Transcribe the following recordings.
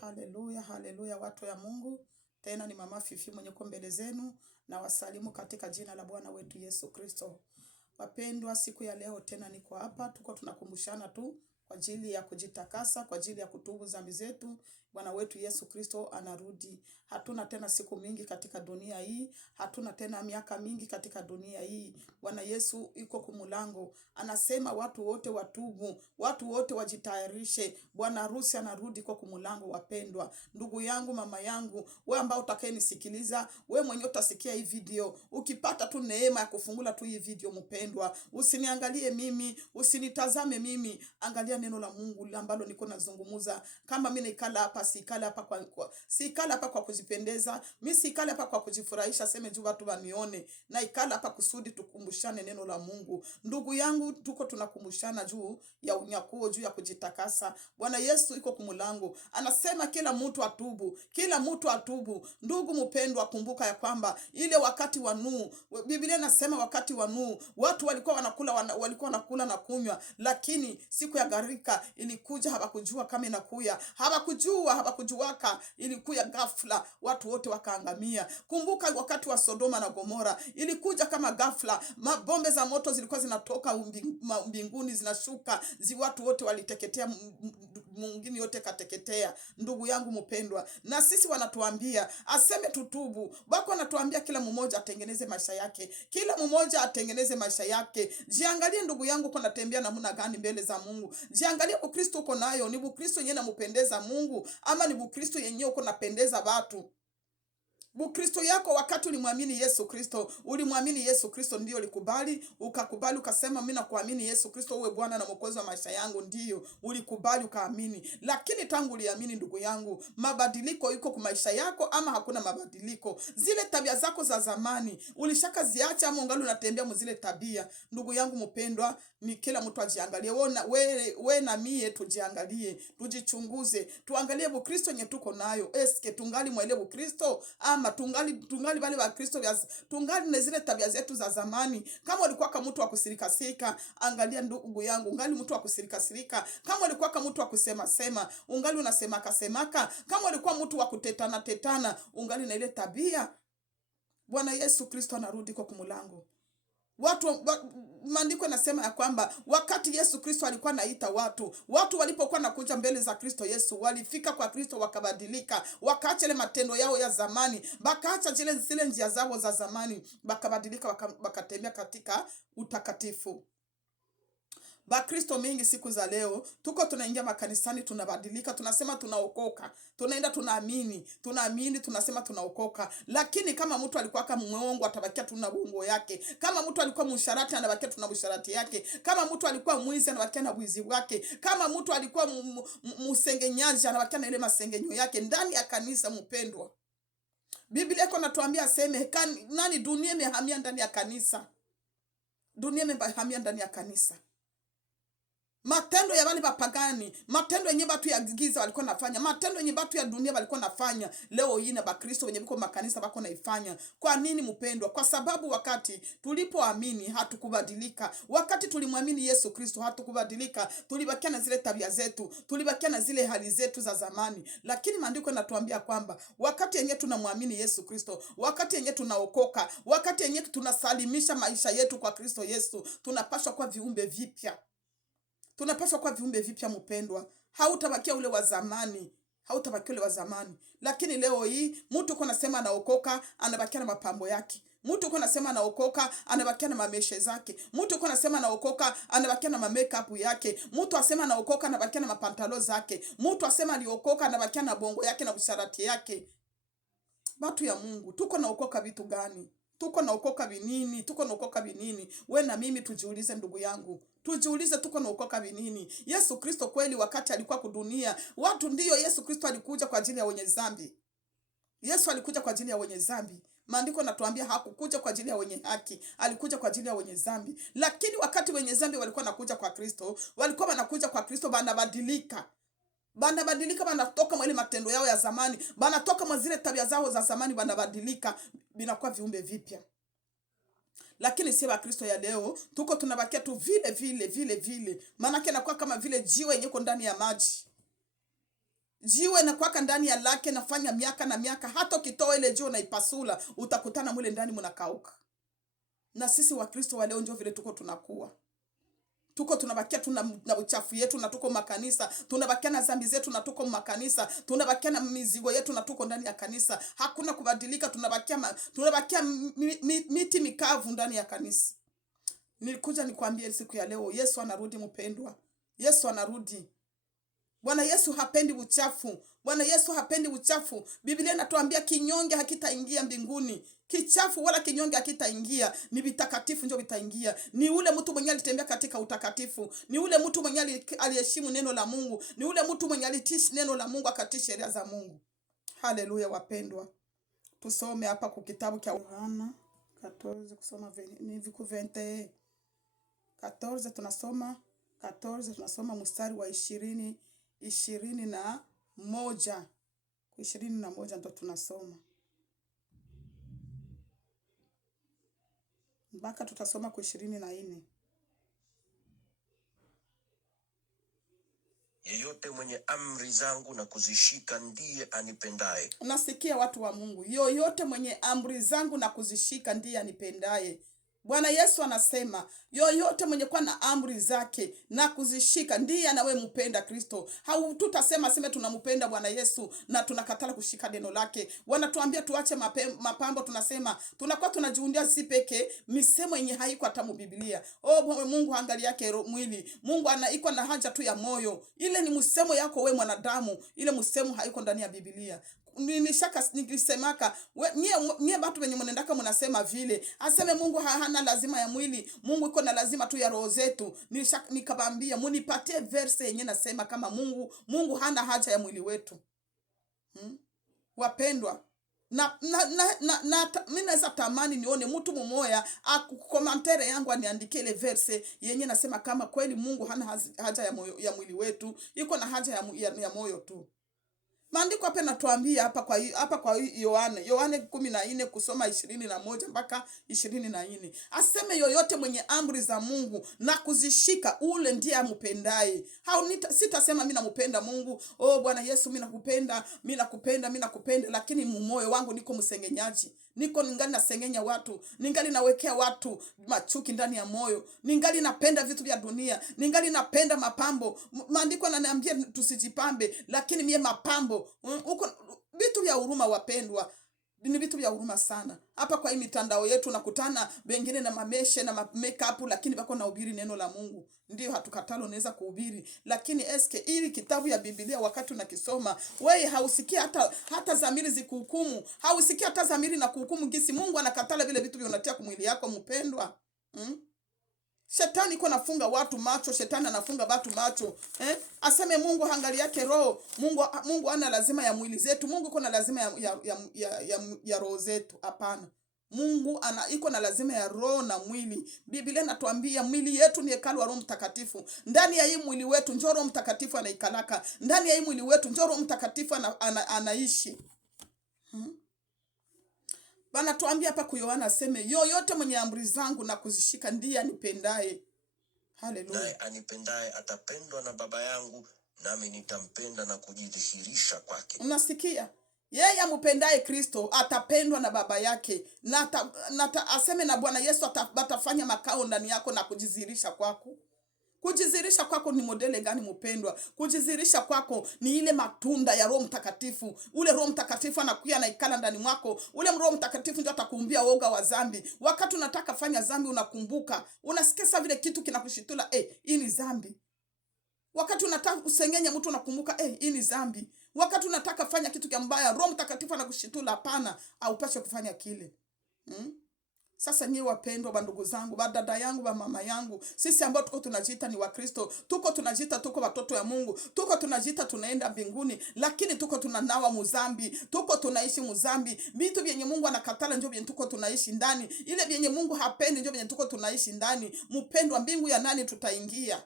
Haleluya, haleluya watu ya Mungu. Tena ni mama Fifi mwenye kwa mbele zenu na wasalimu katika jina la Bwana wetu Yesu Kristo. Wapendwa, siku ya leo tena niko hapa, tuko tunakumbushana tu kwa ajili ya kujitakasa, kwa ajili ya kutubu dhambi zetu. Bwana wetu Yesu Kristo anarudi. Hatuna tena siku mingi katika dunia hii, hatuna tena miaka mingi katika dunia hii. Bwana Yesu yuko kumulango. Anasema watu wote watubu, watu wote wajitayarishe. Bwana harusi anarudi kwa kumulango wapendwa. Ndugu yangu, mama yangu, wewe ambao utakayenisikiliza, wewe mwenyewe utasikia hii video. Ukipata tu neema ya kufungula tu hii video mpendwa, usiniangalie mimi, usinitazame mimi, angalia neno la Mungu ambalo niko nazungumuza. Kama mimi nikala hapa, sikala hapa sikala hapa kwa kujipendeza, mimi sikala hapa kwa kujifurahisha sema juu watu wanione, na ikala hapa kusudi tukumbushane neno la Mungu. Ndugu yangu, tuko tunakumbushana juu ya unyakuo, juu ya kujitakasa. Bwana Yesu iko kumulango. Anasema kila mtu atubu, kila mtu atubu. Ndugu mpendwa, kumbuka ya kwamba ile wakati wa Nuhu, Biblia inasema wakati wa Nuhu watu walikuwa wanakula na kunywa, lakini siku ya gharika ilikuja, hawakujua kama inakuya, hawakujuaka, ilikuya ghafla, watu wote wakaangamia. Kumbuka wakati wa Sodoma na Gomora ilikuja kama ghafla, mabombe za moto zilikuwa zinatoka mbinguni zinashuka, watu wote waliteketea, mwingine yote kateketea. Ndugu yangu mpendwa, na sisi wanatuambia aseme tutubu. Wako wanatuambia kila mmoja atengeneze maisha yake, kila mmoja atengeneze maisha yake. Jiangalie ndugu yangu, uko natembea namna gani mbele za Mungu? Jiangalie Ukristo uko nayo, ni Ukristo yenyewe nampendeza Mungu ama ni Ukristo yenyewe uko napendeza watu? Ukristo yako wakati ulimwamini Yesu Kristo, ulimwamini Yesu Kristo ndio ulikubali, ukakubali ukasema mimi nakuamini Yesu Kristo uwe Bwana na Mwokozi wa maisha yangu, ndio ulikubali ukaamini. Lakini tangu uliamini ndugu yangu, mabadiliko iko kwa maisha yako ama hakuna mabadiliko? Zile tabia zako za zamani ulishaka ziacha ama ungali unatembea mzile tabia? Ndugu yangu mpendwa, ni kila mtu ajiangalie. We na mie tujiangalie, tujichunguze, tuangalie Ukristo yenye tuko nayo. Eske tungali mwele Ukristo ama tungali wale wa Kristo, tungali na zile tabia zetu za zamani? Kama ulikuwa kama mtu wa kusirika, angalia ndugu yangu, ungali mtu wa kusirika? Kama ulikuwa kama mtu wa kusema, ungali unasemaka? Kama ulikuwa mtu wa kutetana, ungali na ile tabia? Bwana Yesu Kristo anarudi kwa kumulango. Maandiko yanasema ya kwamba wakati Yesu Kristo alikuwa anaita watu walipokuwa nakuja mbele za Kristo Yesu, walifika kwa Kristo wakabadilika, wakaacha ile matendo yao ya zamani, wakaacha zile njia zao za zamani, wakabadilika, wakatembea katika utakatifu. Bakristo mingi siku za leo tuko tunaingia makanisani, tunabadilika, tunasema tunaokoka, tunaenda tunaamini, tunasema tunaokoka. Lakini kama mtu alikuwa kama muongo, atabakia tuna uongo yake. Kama mtu alikuwa msharati, anabakia tuna msharati yake. Kama mtu alikuwa mwizi, anabakia na wizi wake. Kama mtu alikuwa msengenyaji, anabakia na ile masengenyo yake ndani ya kanisa. Mpendwa, Biblia iko natuambia aseme nani, dunia imehamia ndani ya kanisa. Dunia imehamia ndani ya kanisa. Matendo ya wale wapagani, matendo yenye watu ya giza walikuwa nafanya, matendo yenye watu ya dunia walikuwa nafanya, leo hii na Bakristo wenye biko makanisa wako naifanya. Kwa nini mpendwa? Kwa sababu wakati tulipoamini hatukubadilika. Wakati tulimwamini Yesu Kristo hatukubadilika. Tulibakia na zile tabia zetu, tulibakia na zile hali zetu za zamani. Lakini maandiko yanatuambia kwamba wakati yenye tunamwamini Yesu Kristo, wakati yenye tunaokoka, wakati yenye tunasalimisha maisha yetu kwa Kristo Yesu, tunapaswa kwa viumbe vipya. Tunapaswa kwa viumbe vipya mpendwa. Hautabakia ule wa zamani, hautabakia ule wa zamani. Lakini leo hii mtu uko nasema anaokoka, anabakia na mapambo yake. Mtu uko nasema anaokoka, anabakia na mameshe zake. Mtu uko nasema anaokoka, anabakia na makeup yake. Mtu asema anaokoka, anabakia na mapantalo zake. Mtu asema aliokoka, anabakia na bongo yake na usharati yake. Watu ya Mungu, tuko naokoka vitu gani? Tuko naokoka binini? Tuko naokoka binini? We na mimi tujiulize ndugu yangu. Tujiulize tuko naokoka binini? Yesu Kristo kweli wakati alikuwa kudunia, watu ndio Yesu Kristo alikuja kwa ajili ya wenye dhambi. Yesu alikuja kwa ajili ya wenye dhambi. Maandiko natuambia hakukuja kwa ajili ya wenye haki, alikuja kwa ajili ya wenye dhambi. Lakini wakati wenye dhambi walikuwa nakuja kwa Kristo, walikuwa wanakuja kwa Kristo banabadilika. Banatoka mwele matendo yao ya zamani, banatoka mwazile tabia zao za zamani, banabadilika, binakuwa viumbe vipya. Lakini si wa Kristo ya leo tuko tunabakia tu vile. Maana yake inakuwa kama vile jiwe yenye iko ndani ya maji. Jiwe na kwaka ndani ya lake nafanya miaka na miaka, hata ukitoa ile jiwe na ipasula utakutana mule ndani mnakauka. Na sisi wa Kristo wa leo ndio vile tuko tunakuwa. Tuko tunabakia na uchafu yetu na tuko makanisa, tunabakia na dhambi zetu na tuko makanisa, tunabakia na mizigo yetu na tuko ndani ya kanisa. Hakuna kubadilika, tunabakia miti mikavu ndani ya kanisa. Nilikuja nikwambie siku ya leo, Yesu anarudi mpendwa. Yesu anarudi. Bwana Yesu hapendi uchafu. Bwana Yesu hapendi uchafu. Biblia inatuambia kinyonge hakitaingia mbinguni. Kichafu wala kinyonge hakitaingia, ni vitakatifu ndio vitaingia. Ni ule mtu mwenye alitembea katika utakatifu, ni ule mtu mwenye aliheshimu neno la Mungu, ni ule mtu mwenye alitii neno la Mungu, akatii sheria za Mungu. Haleluya wapendwa. Tusome hapa kwa kitabu cha Yohana 14 kusoma ni viku 20 14 tunasoma mstari wa 21 ndo tunasoma mpaka tutasoma kwa 24. Yeyote mwenye amri zangu na kuzishika ndiye anipendaye. Unasikia watu wa Mungu? Yoyote mwenye amri zangu na kuzishika ndiye anipendaye. Bwana Yesu anasema yoyote mwenye kwa na amri zake na kuzishika ndiye anawe mpenda Kristo. Tutasema tunampenda Bwana Yesu na tunakatala kushika neno lake. Wanatuambia tuache mapambo, tunasema tunakuwa tunajiundia si peke misemo yenye haiko hata mu Biblia. Mungu angalia yake mwili. Mungu iko na haja tu ya moyo. Ile ni msemo yako we mwanadamu. Ile msemo haiko ndani ya Biblia. Nikisemaka nyie watu wenye mnendaka mnasema vile aseme Mungu hana lazima ya mwili, Mungu iko na lazima tu ya roho zetu. Nikabambia munipatie verse yenye nasema kama Mungu hana haja ya mwili wetu. Wapendwa, mimi naweza tamani nione mtu mmoja akukomentere yangu aniandike ile verse yenye nasema kama kweli Mungu hana haja ya mwili wetu, iko na haja ya moyo tu. Maandiko hapa natuambia hapa kwa Yohane 14 kusoma 21 mpaka 24. Aseme yoyote mwenye amri za Mungu na kuzishika ule ndiye ampendaye. Sitasema mimi nampenda Mungu, Bwana Yesu mimi nakupenda, lakini moyo wangu niko msengenyaji. Ningali nasengenya watu, ningali nawekea watu machuki ndani ya moyo, ningali napenda vitu vya dunia, ningali napenda mapambo. Maandiko yananiambia tusijipambe, lakini mie mapambo huko vitu vya huruma wapendwa. Ni vitu vya huruma sana. Hapa kwa hii mitandao yetu nakutana wengine na mameshe na makeup, lakini bako na ubiri neno la Mungu. Ndio hatukatalo unaweza kuhubiri, lakini eske ili kitabu ya Biblia wakati unakisoma wewe hausikia hata dhamiri zikuhukumu, hausikia hata dhamiri na kuhukumu gisi Mungu anakatala vile vitu vyonatia kwa mwili yako mpendwa. Shetani iko nafunga watu macho, shetani anafunga watu macho. Aseme Mungu hangali yake roho. Mungu ana lazima ya mwili zetu. Mungu iko na lazima ya roho zetu. Hapana. Mungu iko na lazima ya roho na mwili. Biblia inatuambia mwili yetu ni hekalu la Roho Mtakatifu. Ndani ya hii mwili wetu njoo Roho Mtakatifu anaikalaka. Ndani ya hii mwili wetu njoo Roho Mtakatifu anaishi. Bana tuambia hapa kwa Yohana aseme yoyote mwenye amri zangu na kuzishika ndiye anipendaye. Haleluya. Naye anipendaye atapendwa na Baba yangu, nami nitampenda na kujidhihirisha kwake. Unasikia? Yeye ampendaye Kristo atapendwa na Baba yake. Aseme na Bwana Yesu atafanya makao ndani yako na kujidhihirisha kwako. Kujizirisha kwako ni modele gani mpendwa? Kujizirisha kwako ni ile matunda ya Roho Mtakatifu. Ule Roho Mtakatifu anakuja anaikala ndani mwako. Ule Roho Mtakatifu ndio atakuumbia woga wa dhambi. Wakati unataka fanya dhambi unakumbuka. Unasikia vile kitu kinakushitula, hii ni dhambi. Wakati unataka kusengenya mtu unakumbuka, hii ni dhambi. Wakati unataka fanya kitu kibaya, Roho Mtakatifu anakushitula, hapana, haupaswi kufanya kile. Sasa nyie wapendwa bandugu zangu, badada yangu, ba mama yangu, sisi ambao tuko tunajiita ni wa Kristo, tuko tunajiita tuko watoto ya Mungu, tuko tunajiita tunaenda mbinguni, lakini tuko tunanawa muzambi, tuko tunaishi muzambi. Vitu vyenye Mungu anakatala ndio vyenye tuko tunaishi ndani. Ile vyenye Mungu hapendi ndio vyenye tuko tunaishi ndani. Mpendwa, mbingu ya nani tutaingia?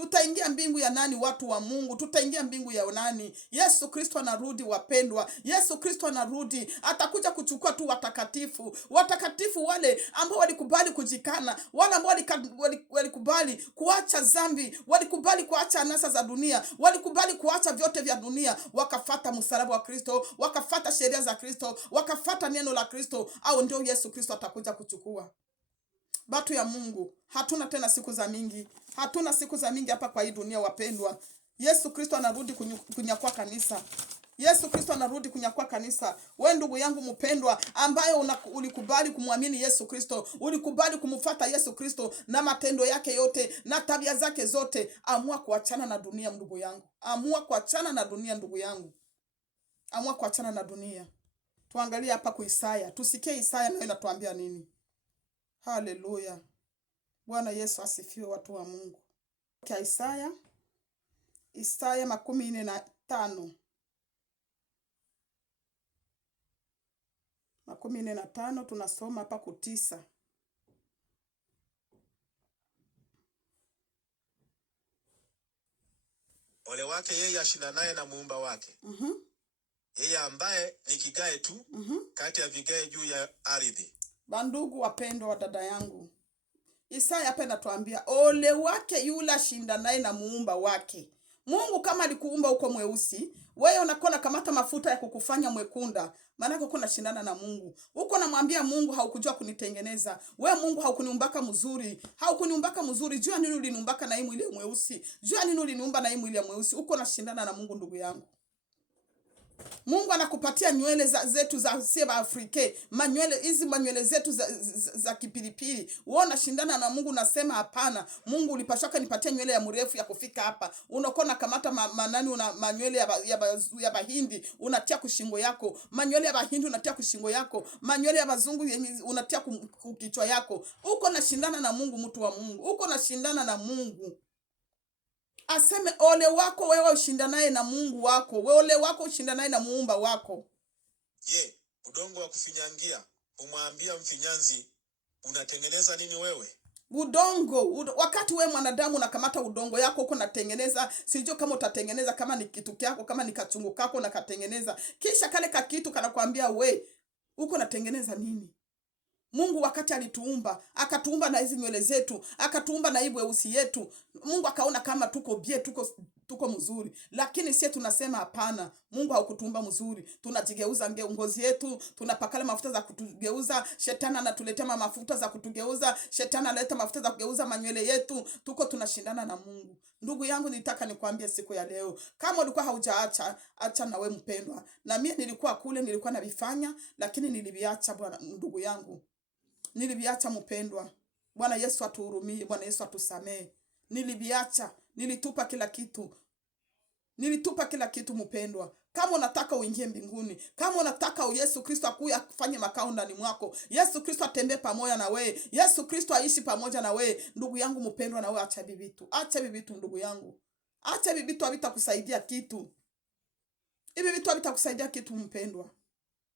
Tutaingia mbingu ya nani? Watu wa Mungu. Tutaingia mbingu ya nani? Yesu Kristo anarudi wapendwa. Yesu Kristo anarudi. Atakuja kuchukua tu watakatifu. Watakatifu wale ambao walikubali kujikana, wale ambao walikubali kuacha dhambi, walikubali kuacha anasa za dunia, walikubali kuacha vyote vya dunia, wakafata msalaba wa Kristo, wakafata sheria za Kristo, wakafata neno la Kristo, au ndio Yesu Kristo atakuja kuchukua. Batu ya Mungu, hatuna tena siku za mingi. Hatuna siku za mingi hapa kwa hii dunia wapendwa. Yesu Kristo anarudi kunyakua kanisa. Yesu Kristo anarudi kunyakua kanisa. Wewe ndugu yangu mpendwa ambaye ulikubali kumwamini Yesu Kristo, ulikubali kumfuata Yesu Kristo na matendo yake yote na tabia zake zote, amua kuachana na dunia ndugu yangu. Amua kuachana na dunia ndugu yangu. Amua kuachana na dunia. Tuangalie hapa kwa Isaya. Tusikie Isaya nayo inatuambia nini. Haleluya. Bwana Yesu asifiwe watu wa Mungu. Kwa Isaya 45. 45 tunasoma hapa 9. Ole wake yeye ashindanaye na muumba wake. Yeye ambaye ni kigae tu kati ya vigae juu ya ardhi. Bandugu wapendwa wa dada yangu, Isaya hapa anatuambia ole wake yule ashindanaye na muumba wake. Mungu kama alikuumba uko mweusi, wewe unakuwa kamata mafuta ya kukufanya mwekunda, maana uko unashindana na Mungu. Uko namwambia Mungu haukujua kunitengeneza. Wewe Mungu haukuniumbaka mzuri. Haukuniumbaka mzuri. Jua nini uliniumbaka na hii mwili mweusi? Jua nini uliniumba na hii mwili mweusi? Uko unashindana na Mungu ndugu yangu. Mungu anakupatia nywele zetu za seba Afrika. Hizi manywele zetu za kipilipili. Wewe unashindana na Mungu unasema hapana. Mungu ulipashaka nipatie nywele ya mrefu ya kufika hapa. Unakuwa kamata manywele ya bahindi unatia kushingo yako. Manywele ya bahindi unatia kushingo yako. Manywele ya bazungu unatia kukichwa yako. Uko nashindana na Mungu mtu wa Mungu. Uko nashindana na Mungu. Aseme ole wako wewe ushindanaye na Mungu wako. Ole wako ushindanaye na muumba wako. Je, udongo wa kufinyangia umwambia mfinyanzi unatengeneza nini wewe? Udongo, wakati wewe mwanadamu unakamata udongo yako uko natengeneza, sijui kama utatengeneza kama ni kitu kyako, kama ni kachungu kako na katengeneza. Kisha kale kakitu kanakuambia we, uko natengeneza nini? Mungu wakati alituumba, akatuumba na hizi nywele zetu, akatuumba na hii weusi yetu. Mungu akaona kama tuko mzuri. Lakini sisi tunasema hapana, Mungu haukutuumba mzuri. Tunajigeuza ngozi yetu, tunapakala mafuta za kutugeuza. Shetani anatuletea mafuta za kutugeuza. Shetani analeta mafuta za kugeuza manywele yetu. Tunashindana na Mungu. Ndugu yangu nitaka nikwambie siku ya leo, kama ulikuwa haujaacha, acha na wewe mpendwa. Na mimi nilikuwa kule, nilikuwa navifanya, lakini niliviacha bwana ndugu yangu. Niliviacha mpendwa. Bwana Yesu atuhurumie, Bwana Yesu atusamee. Niliviacha, nilitupa kila kitu. Nilitupa kila kitu mpendwa. Kama unataka uingie mbinguni, kama unataka Yesu Kristo akuye afanye makao ndani mwako, Yesu Kristo atembee pamoja na wewe, Yesu Kristo aishi pamoja na wewe, ndugu yangu mpendwa, na wewe acha bibitu. Acha bibitu ndugu yangu. Acha bibitu havitakusaidia kitu. Hivi vitu havitakusaidia kitu mpendwa.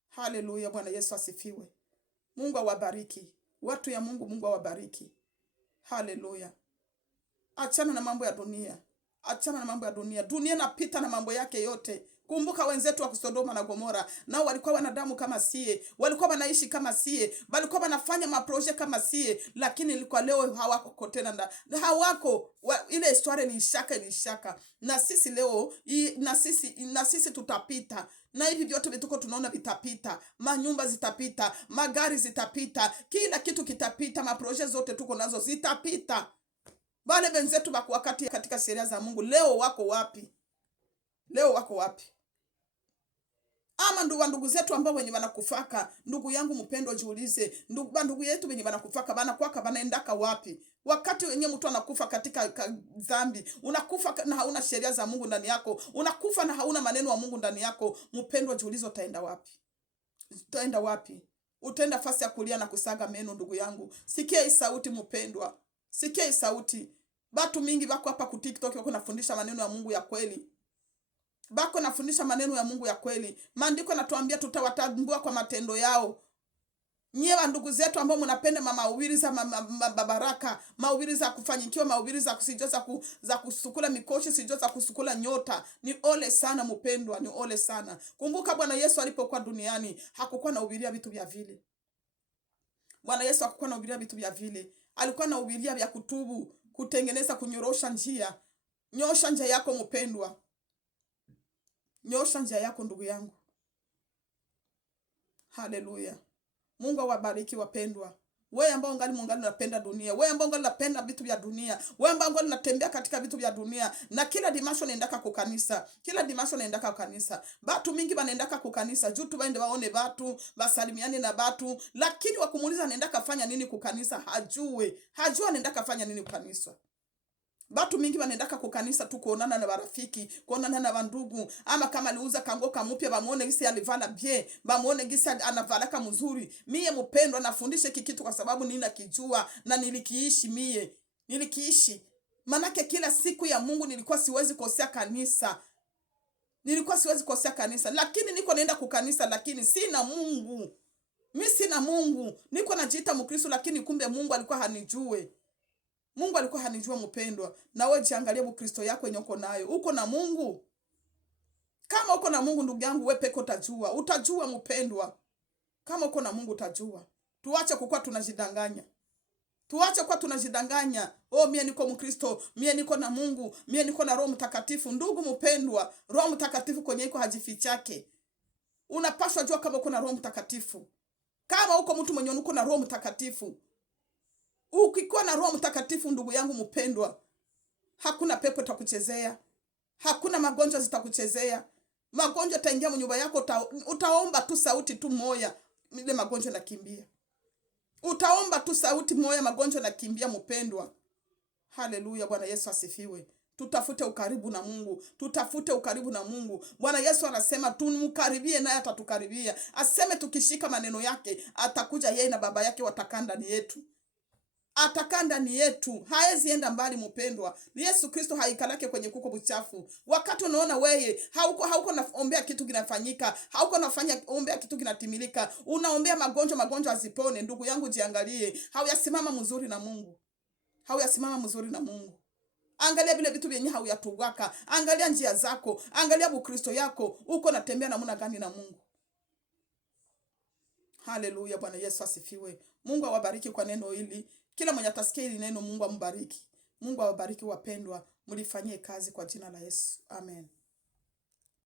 Haleluya, Bwana Yesu asifiwe. Mungu awabariki. Watu ya Mungu, Mungu awabariki. Haleluya. Achana na mambo ya dunia. Achana na mambo ya dunia. Dunia inapita na mambo yake yote. Kumbuka wenzetu wa Sodoma na Gomora, nao walikuwa wanadamu kama sie, walikuwa wanaishi kama sie, walikuwa wanafanya maproje kama sie, lakini kwa leo hawako tena hawako. Ile historia ni shaka. Na sisi leo na sisi tutapita. Na hivi vyote vituko tunaona vitapita. Manyumba zitapita, magari zitapita, kila kitu kitapita, maproje zote tuko nazo zitapita. Wale wenzetu wako wakati katika sheria za Mungu, leo wako wapi? Leo wako wapi? Ama ndugu zetu ambao wenye wanakufaka, ndugu yangu mpendwa, jiulize, ndugu yetu wenye wanakufaka wanaendaka wapi? Wakati wenye mtu anakufa katika dhambi, unakufa na hauna sheria za Mungu ndani yako, unakufa na hauna maneno ya Mungu ndani yako, mpendwa, jiulize utaenda wapi? Utaenda wapi? Utaenda fasi ya kulia na kusaga meno ndugu yangu. Sikia hii sauti mpendwa. Sikia hii sauti. Watu mingi wako hapa ku TikTok wako nafundisha maneno ya Mungu ya kweli. Bako nafundisha maneno ya Mungu ya kweli. Maandiko yanatuambia tutawatambua kwa matendo yao. Nyie wa ndugu zetu ambao mnapenda mahubiri za baraka, mahubiri za kufanyikiwa, mahubiri za kusijoza za kusukula mikoshi, sijoza za kusukula nyota, ni ole sana mpendwa, ni ole sana. Kumbuka Bwana Yesu alipokuwa duniani hakukuwa anahubiria vitu vya vile. Bwana Yesu hakukuwa anahubiria vitu vya vile. Alikuwa anahubiria vya kutubu, kutengeneza, kunyorosha njia. Nyosha njia yako mpendwa. Nyosha njia yako ndugu yangu. Haleluya. Mungu awabariki wapendwa. Wewe ambao ungali unapenda dunia, wewe ambao ungali unapenda vitu vya dunia, wewe ambao ungali unatembea katika vitu vya dunia, na kila dimasho naendaka ku kanisa, kila dimasho naendaka ku kanisa. Batu mingi banaendaka ku kanisa, juu tu baende waone batu, basalimiane na batu, lakini wakumuuliza naendaka fanya nini ku kanisa, hajua naendaka fanya nini ku kanisa. Batu mingi wanaendaka ku kanisa tu kuonana na barafiki, kuonana na bandugu, ama kama aliuza kango kamupya bamuone gisi alivala bien, bamuone gisi anavalaka mzuri. Mie mpendwa nafundisha kitu kwa sababu nina kijua na nilikiishi Nilikiishi. Manake kila siku ya Mungu nilikuwa siwezi kosea kanisa. Lakini niko naenda ku kanisa lakini sina Mungu. Mimi sina Mungu. Niko najiita Mkristo lakini kumbe Mungu alikuwa hanijue. Mungu alikuwa hanijua mpendwa. Na wewe jiangalie Ukristo yako yenye uko nayo. Uko na Mungu? Kama uko na Mungu ndugu yangu, wewe peke utajua. Utajua mpendwa. Kama uko na Mungu utajua. Tuache kukua tunajidanganya. Oh, mie niko Mkristo, mie niko na Mungu, mie niko na Roho Mtakatifu. Ndugu mpendwa, Roho Mtakatifu kwenye iko hajifichake. Unapaswa jua kama uko na Roho Mtakatifu. Kama uko mtu mwenye uko na Roho Mtakatifu. Ukikuwa na Roho Mtakatifu ndugu yangu mpendwa, hakuna pepo itakuchezea. Hakuna magonjwa zitakuchezea. Magonjwa taingia mnyumba yako, utaomba tu sauti tu moya, ile magonjwa nakimbia. Utaomba tu sauti moya, magonjwa nakimbia mpendwa. Haleluya, Bwana Yesu asifiwe. Tutafute ukaribu na Mungu. Bwana Yesu anasema tumkaribie naye atatukaribia. Aseme tukishika maneno yake, atakuja yeye na Baba yake watakaa ndani yetu. Atakaa ndani yetu. Haezi enda mbali mpendwa. Yesu Kristo haikalake kwenye kuko buchafu. Wakati unaona wewe hauko naombea kitu kinafanyika, hauko nafanya ombea kitu kinatimilika, unaombea magonjwa azipone, ndugu yangu jiangalie. Hauyasimama mzuri na Mungu. Angalia vile vitu vyenye hauyatugaka. Angalia njia zako, angalia Ukristo yako, uko natembea namna gani na Mungu. Haleluya, Bwana Yesu asifiwe. Mungu awabariki kwa neno hili. Kila mwenye atasikia hili neno Mungu ambariki. Mungu awabariki wapendwa, mlifanyie kazi kwa jina la Yesu. Amen.